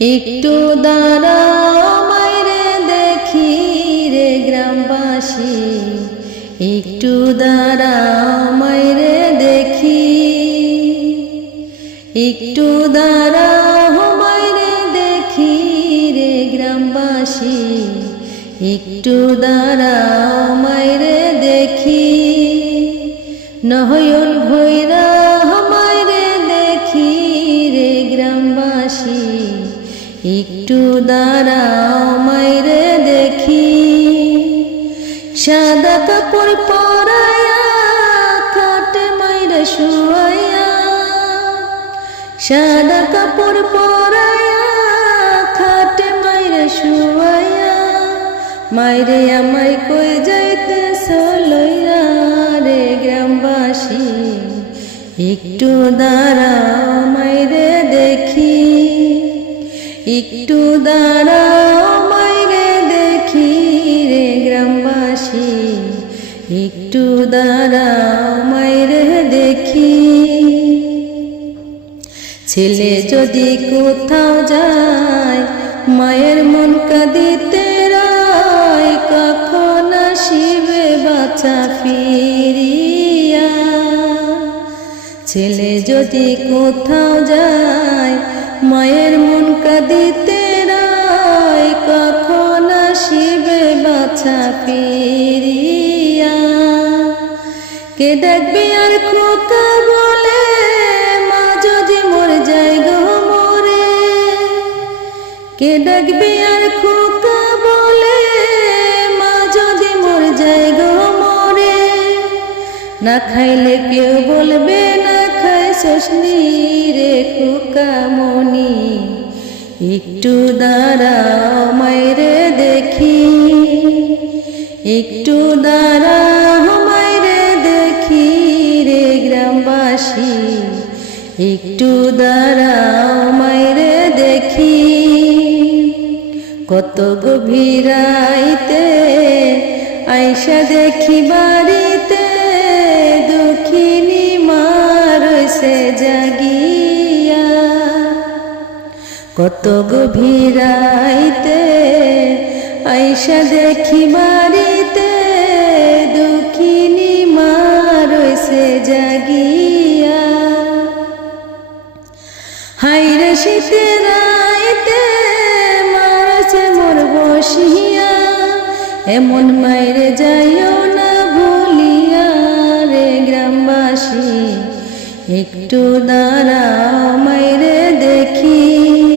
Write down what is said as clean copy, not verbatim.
একটু দাঁড়াও মাইরে দেখি রে গ্রামবাসী, একটু দাঁড়াও মাইরে দেখি, একটু দাঁড়াও মাইরে দেখি রে গ্রামবাসী, একটু দাঁড়াও মাইরে দেখি। নয়ন ভৈরা মাইরে দেখি রে গ্রামবাসী, একটু দাঁড়াও মাইরে দেখি। সাদা কাপড় পরায়া খাটে মাইরে শুয়াইয়া, সাদা কাপড় পরায়া খাটে মাইরে শুয়াইয়া, মাইরে আমায় কই যাইতে লইয়া রে গ্রামবাসী, একটু দাঁড়াও মাইরে দেখি, একটু দাঁড়াও মাইরে দেখি রে গ্রামবাসী, একটু দাঁড়াও মাইরে দেখি। ছেলে যদি কোথাও যায় মায়ের মন কাঁদিতে রয়, কখন আসিবে বাছা ফিরিয়া। ছেলে যদি কোথাও যায় মায়ের মন কাঁদিতে রয়, কখন আসিবে বাছা ফিরিয়া। কে দেখবে আর খোকা বলে মা যদি মর যায় গো মরে, কে দেখবে আর খোকা বলে মা যদি মর যায় গো মরে। না খাইলে কেউ বলবে না খাই শোষনি রে খোকা মনি, একটু দাঁড়াও মাইরে দেখি, একটু দাঁড়াও মাইরে দেখি রে গ্রামবাসী, একটু দাঁড়াও মাইরে দেখি। কত গভীরাইতে আইসা দেখি বাড়িতে, দুঃখিনী মার সে জাগিয়া। কত গভীরাইতে আইসা দেখি বাড়িতে, দুঃখিনী মার সে জাগিয়া। হাইরে শীতের রাইতে মারছে মোর বসিয়া, এমন মাইরে যাইও না ভুলিয়া রে গ্রামবাসী, একটু দাঁড়াও মাইরে দেখি।